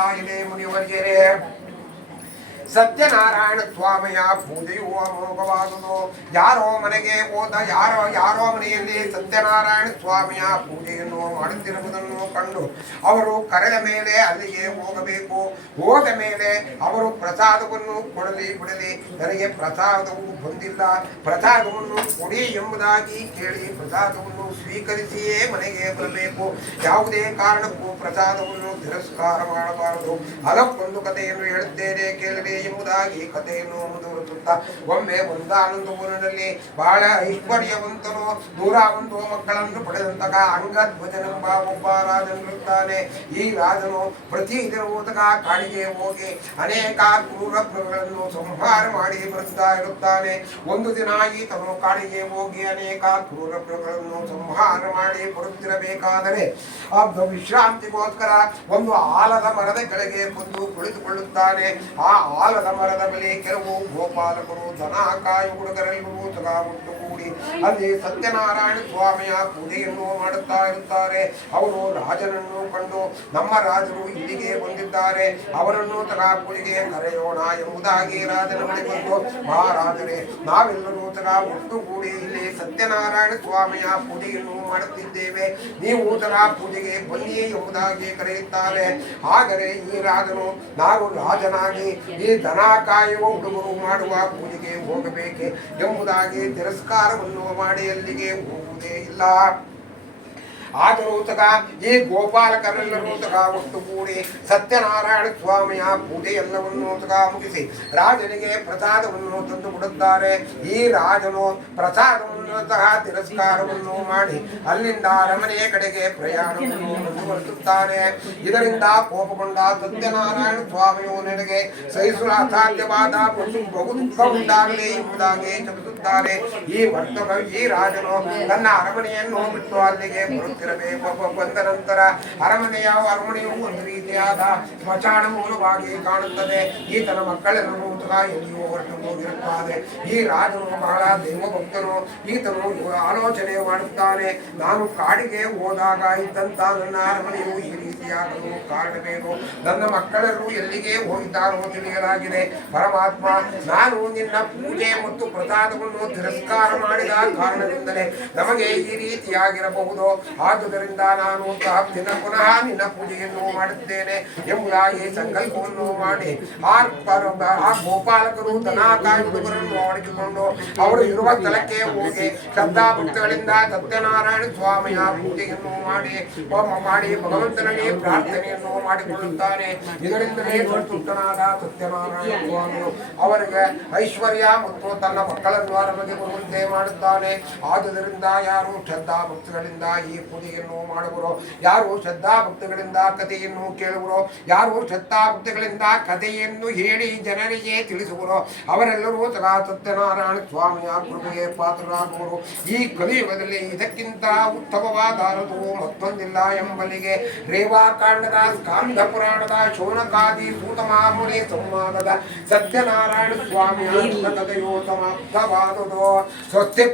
ಹೇಳುತ್ತಾ ಇದೆ ಮುನಿವರ್ಯರೇ. ಸತ್ಯನಾರಾಯಣ ಸ್ವಾಮಿಯ ಪೂಜೆಯು ಅಮೋಘವಾದುದು. ಯಾರೋ ಮನೆಗೆ ಹೋದ ಯಾರೋ ಮನೆಯಲ್ಲಿ ಸತ್ಯನಾರಾಯಣ ಸ್ವಾಮಿಯ ಪೂಜೆಯನ್ನು ಮಾಡುತ್ತಿರುವುದನ್ನು ಕಂಡು ಅವರು ಕರೆದ ಮೇಲೆ ಅಲ್ಲಿಗೆ ಹೋಗಬೇಕು. ಹೋದ ಮೇಲೆ ಅವರು ಪ್ರಸಾದವನ್ನು ಕೊಡಲಿ ಬಿಡಲಿ, ನನಗೆ ಪ್ರಸಾದವು ಬಂದಿಲ್ಲ, ಪ್ರಸಾದವನ್ನು ಕೊಡಿ ಎಂಬುದಾಗಿ ಕೇಳಿ ಪ್ರಸಾದವನ್ನು ಸ್ವೀಕರಿಸಿಯೇ ಮನೆಗೆ ಬರಬೇಕು. ಯಾವುದೇ ಕಾರಣಕ್ಕೂ ಪ್ರಸಾದವನ್ನು ತಿರಸ್ಕಾರ ಮಾಡಬಾರದು. ಅದಕ್ಕೊಂದು ಕಥೆಯನ್ನು ಹೇಳುತ್ತೇನೆ ಕೇಳಿರಿ ಎಂಬುದಾಗಿ ಕಥೆಯನ್ನು ಮುಂದುವರಿಸುತ್ತಾ, ಒಮ್ಮೆ ಒಂದಾನೊಂದು ಊರಿನಲ್ಲಿ ಬಹಳ ಐಶ್ವರ್ಯವಂತನು 101 ಮಕ್ಕಳನ್ನು ಪಡೆದಂತಹ ಅಂಗಧ್ವಜನೆಂಬ ಒಬ್ಬ ರಾಜನಿರುತ್ತಾನೆ. ಈ ರಾಜನು ಪ್ರತಿ ದಿನವೂ ಕಾಡಿಗೆ ಹೋಗಿ ಅನೇಕ ಕ್ರೂರ ಮೃಗಗಳನ್ನು ಸಂಹಾರ ಮಾಡಿ ಬರುತ್ತಾ ಇರುತ್ತಾನೆ. ಒಂದು ದಿನ ಈತನು ಕಾಡಿಗೆ ಹೋಗಿ ಅನೇಕ ಕ್ರೂರ ಮೃಗಗಳನ್ನು ಸಂಹಾರ ಮಾಡಿ ಬರುತ್ತಿರಬೇಕಾದರೆ ವಿಶ್ರಾಂತಿಗೋಸ್ಕರ ಒಂದು ಆಲದ ಮರದ ಕೆಳಗೆ ಬಂದು ಕುಳಿತುಕೊಳ್ಳುತ್ತಾನೆ. ಆ ಆಲದ ಮರದ ಮೇಲೆ ಕೆಲವು ಗೋಪಾಲಕರು ದನ ಕಾಯಿ ಹುಡುಗರೆಲ್ಲರೂ ಒಟ್ಟುಗೂಡಿ ಅಲ್ಲಿ ಸತ್ಯನಾರಾಯಣ ಸ್ವಾಮಿಯ ಪೂಜೆಯನ್ನು ಮಾಡುತ್ತಾ ಇರುತ್ತಾರೆ. ಅವರು ರಾಜನನ್ನು ಕಂಡು, ನಮ್ಮ ರಾಜರು ಇಲ್ಲಿಗೆ ಬಂದಿದ್ದಾರೆ, ಅವರನ್ನು ಪೂಜೆಗೆ ಕರೆಯೋಣ ಎಂಬುದಾಗಿ ರಾಜನ ಬಳಿ ಬಂದು, ಮಹಾರಾಜರೇ, ನಾವೆಲ್ಲರೂ ಒಟ್ಟುಗೂಡಿ ಇಲ್ಲಿ ಸತ್ಯನಾರಾಯಣ ಸ್ವಾಮಿಯ ಪೂಜೆಯನ್ನು ಮಾಡುತ್ತಿದ್ದೇವೆ, ನೀವು ಪೂಜೆಗೆ ಬನ್ನಿ ಎಂಬುದಾಗಿ ಕರೆಯುತ್ತಾರೆ. ಆದರೆ ಈ ರಾಜನು, ನಾವು ರಾಜನಾಗಿ ಈ ದನ ಕಾಯುವ ಹುಡುಗರು ಮಾಡುವ ಪೂಜೆಗೆ ಹೋಗಬೇಕೆ ಎಂಬುದಾಗಿ ತಿರಸ್ಕಾರವನ್ನು ಮಾಡಿ ಅಲ್ಲಿಗೆ ಹೋಗುವುದೇ ಇಲ್ಲ. ಆದರೂ ಈ ಗೋಪಾಲಕರೆಲ್ಲರೂ ಒಟ್ಟುಗೂಡಿ ಸತ್ಯನಾರಾಯಣ ಸ್ವಾಮಿಯ ಪೂಜೆ ಎಲ್ಲವನ್ನೂ ಮುಗಿಸಿ ರಾಜನಿಗೆ ಪ್ರಸಾದವನ್ನು ತಂದು ಬಿಡುತ್ತಾರೆ. ಈ ರಾಜನು ಪ್ರಸಾದವನ್ನು ತಿರಸ್ಕಾರವನ್ನು ಮಾಡಿ ಅಲ್ಲಿಂದ ಅರಮನೆಯ ಕಡೆಗೆ ಪ್ರಯಾಣವನ್ನು ಮುಂದುವರಿಸುತ್ತಾನೆ. ಇದರಿಂದ ಕೋಪಗೊಂಡ ಸತ್ಯನಾರಾಯಣ ಸ್ವಾಮಿಯು ನನಗೆ ಸಹಿಸಲು ಅಸಾಧ್ಯವಾದ ಬಹು ದುಃಖ ಉಂಟಾಗಲಿ ಎಂಬುದಾಗಿ ತಿಳಿಸುತ್ತಾರೆ. ಈ ರಾಜನು ನನ್ನ ಅರಮನೆಯನ್ನು ಬಿಟ್ಟು ಅಲ್ಲಿಗೆ ಬಂದ ನಂತರ ಅರಮನೆಯು ಒಂದು ರೀತಿಯಾದ ಸ್ಮಶಾನ ಮೂಲವಾಗಿ ಕಾಣುತ್ತದೆ. ಈತನ ಮಕ್ಕಳೆಲ್ಲರೂ ಎಲ್ಲಿಯೂ ಹೊರಟು ಹೋಗಿರುತ್ತಾರೆ. ಈ ರಾಜನು ಬಹಳ ದೈವಭಕ್ತನು. ಈತನು ಆಲೋಚನೆ ಮಾಡುತ್ತಾನೆ, ನಾನು ಕಾಡಿಗೆ ಹೋದಾಗ ಇದ್ದಂತ ನನ್ನ ಅರಮನೆಯು ಈ ರೀತಿಯಾಗಲು ಕಾರಣವೇನು? ನನ್ನ ಮಕ್ಕಳೆಲ್ಲರೂ ಎಲ್ಲಿಗೆ ಹೋಗಿದ್ದಾರೋ ತಿಳಿಯಲಾಗಿದೆ. ಪರಮಾತ್ಮ, ನಾನು ನಿನ್ನ ಪೂಜೆ ಮತ್ತು ಪ್ರಸಾದವನ್ನು ತಿರಸ್ಕಾರ ಮಾಡಿದ ಕಾರಣದಿಂದಲೇ ನಮಗೆ ಈ ರೀತಿಯಾಗಿರಬಹುದು. ಆದುದರಿಂದ ನಾನು ಪುನಃ ನಿನ್ನ ಪೂಜೆಯನ್ನು ಮಾಡುತ್ತೇನೆ ಎಂಬುದಾಗಿ ಸಂಕಲ್ಪವನ್ನು ಮಾಡಿ ಆ ಗೋಪಾಲಕರು ದನ ಕಾಯಿ ಹುಡುಗರನ್ನು ಹೊಡೆದುಕೊಂಡು ಅವರು ಇರುವ ಸ್ಥಳಕ್ಕೆ ಹೋಗಿ ಶ್ರದ್ಧಾಭಕ್ತಿಗಳಿಂದ ಸತ್ಯನಾರಾಯಣ ಸ್ವಾಮಿಯ ಪೂಜೆಯನ್ನು ಮಾಡಿ ಭಗವಂತನಿಗೆ ಪ್ರಾರ್ಥನೆಯನ್ನು ಮಾಡಿಕೊಳ್ಳುತ್ತಾನೆ. ಇದರಿಂದಲೇ ಸಂತುಷ್ಟನಾದ ಸತ್ಯನಾರಾಯಣ ಸ್ವಾಮಿಯು ಅವರಿಗೆ ಐಶ್ವರ್ಯ ಮತ್ತು ತನ್ನ ಮಕ್ಕಳನ್ನು ಅರಮನೆಗೆ ಬರುವಂತೆ ಮಾಡುತ್ತಾನೆ. ಆದುದರಿಂದ ಯಾರು ಶ್ರದ್ಧಾಭಕ್ತಿಗಳಿಂದ ಈ ಪೂಜೆಯನ್ನು ಮಾಡುವರೋ, ಯಾರು ಶ್ರದ್ಧಾಭಕ್ತಿಗಳಿಂದ ಕಥೆಯನ್ನು ಕೇಳುವರೋ, ಯಾರು ಶ್ರದ್ಧಾಭಕ್ತಿಗಳಿಂದ ಕಥೆಯನ್ನು ಹೇಳಿ ಜನರಿಗೆ ತಿಳಿಸುವರೋ ಅವರೆಲ್ಲರೂ ಸತ್ಯನಾರಾಯಣ ಸ್ವಾಮಿಯ ಕೃಪೆಗೆ ಪಾತ್ರರಾಗುವರು. ಈ ಕಲಿಯುಗದಲ್ಲಿ ಇದಕ್ಕಿಂತ ಉತ್ತಮವಾದದ್ದು ಮತ್ತೊಂದಿಲ್ಲ ಎಂಬಲ್ಲಿಗೆ ರೇವಾಕಾಂಡದ ಸ್ಕಾಂದ ಪುರಾಣದ ಶೌನಕಾದಿ ಸೂತಮಾಮುನಿ ಸಂವಾದದ ಸತ್ಯನಾರಾಯಣ ಸ್ವಾಮಿಯ ಕಥೆಯು ಸಮಾಪ್ತವಾದುದು. ಸ್ವಸ್ತಿ.